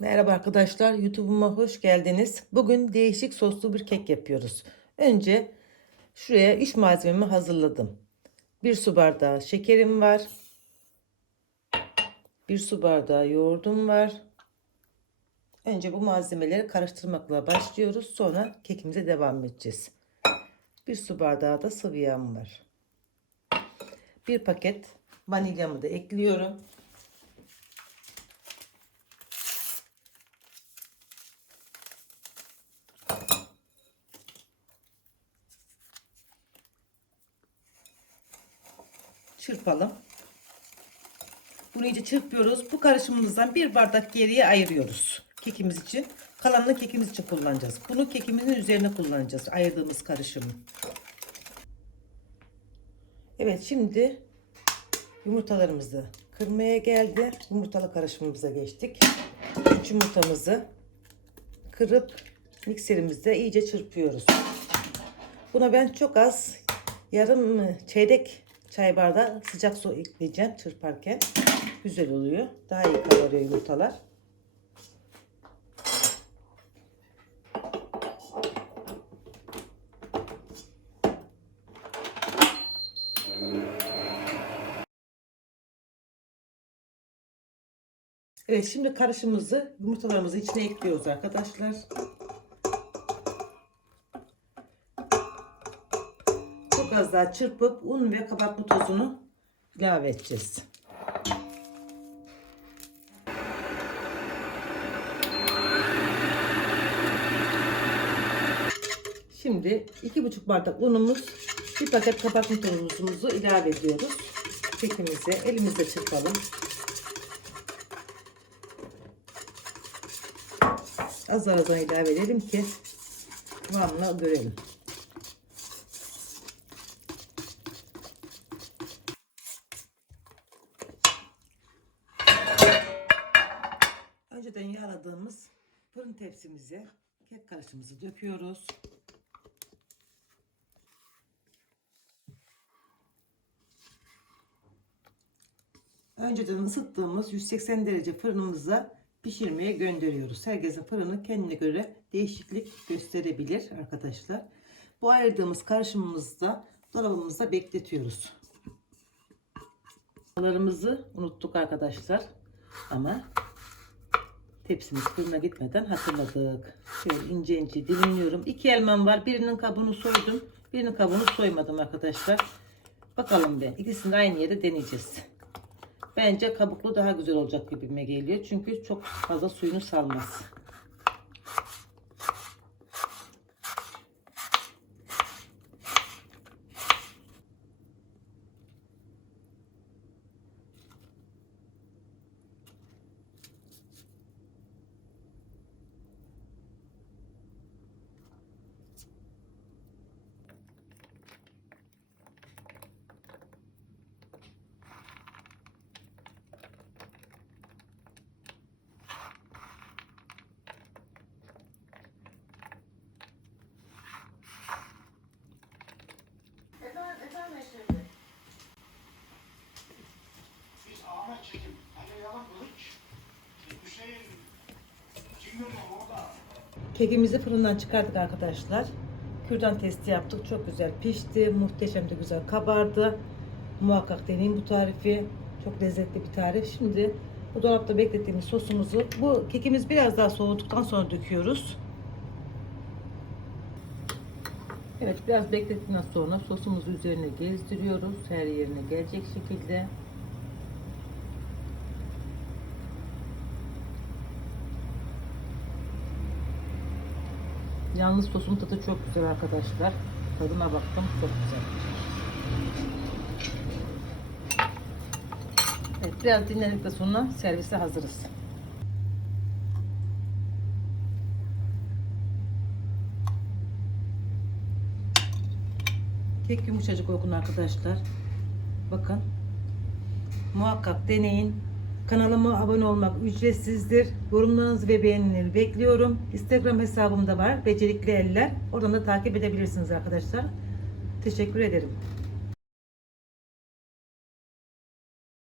Merhaba arkadaşlar, YouTube'uma hoş geldiniz. Bugün değişik soslu bir kek yapıyoruz. Önce şuraya iş malzememi hazırladım. Bir su bardağı şekerim var. Bir su bardağı yoğurdum var. Önce bu malzemeleri karıştırmakla başlıyoruz. Sonra kekimize devam edeceğiz. Bir su bardağı da sıvı yağım var. Bir paket vanilyamı da ekliyorum. Çırpalım. Bunu iyice çırpıyoruz. Bu karışımımızdan bir bardak geriye ayırıyoruz. Kekimiz için. Kalanını kekimiz için kullanacağız. Bunu kekimizin üzerine kullanacağız. Ayırdığımız karışımı. Evet şimdi yumurtalarımızı kırmaya geldi. Yumurtalı karışımımıza geçtik. Üç yumurtamızı kırıp mikserimizde iyice çırpıyoruz. Buna ben çok az yarım çeyrek çay bardağı sıcak su ekleyeceğim çırparken. Güzel oluyor. Daha iyi kabarıyor yumurtalar. Evet şimdi karışımımızı yumurtalarımızı içine ekliyoruz arkadaşlar. Çok az daha çırpıp un ve kabartma tozunu ilave edeceğiz. Şimdi iki buçuk bardak unumuz, bir paket kabartma tozumuzu ilave ediyoruz. Kekimizi elimizle çırpalım. Azar azar ilave edelim ki kıvamını görelim. Önceden yağladığımız fırın tepsimize kek karışımımızı döküyoruz. Önceden ısıttığımız 180 derece fırınımıza pişirmeye gönderiyoruz. Herkesin fırını kendine göre değişiklik gösterebilir arkadaşlar. Bu ayırdığımız karışımımızda dolabımızda bekletiyoruz. Larımızı unuttuk arkadaşlar. Ama tepsimiz fırına gitmeden hatırladık. Şöyle ince ince dilimliyorum. İki elmam var. Birinin kabuğunu soydum. Birinin kabuğunu soymadım arkadaşlar. Bakalım be. İkisini de aynı yere deneyeceğiz. Bence kabuklu daha güzel olacak gibime geliyor. Çünkü çok fazla suyunu salmaz. Kekimizi fırından çıkardık arkadaşlar. Kürdan testi yaptık. Çok güzel pişti. Muhteşem de güzel kabardı. Muhakkak deneyin bu tarifi. Çok lezzetli bir tarif. Şimdi bu dolapta beklettiğimiz sosumuzu bu kekimiz biraz daha soğuduktan sonra döküyoruz. Evet biraz beklettikten sonra sosumuzu üzerine gezdiriyoruz. Her yerine gelecek şekilde. Yalnız sosun tadı çok güzel arkadaşlar. Tadına baktım çok güzel. Evet biraz dinlendikten sonra servise hazırız. Kek yumuşacık olgun arkadaşlar. Bakın. Muhakkak deneyin. Kanalıma abone olmak ücretsizdir. Yorumlarınızı ve beğenileri bekliyorum. Instagram hesabımda var. Becerikli Eller. Oradan da takip edebilirsiniz arkadaşlar. Teşekkür ederim.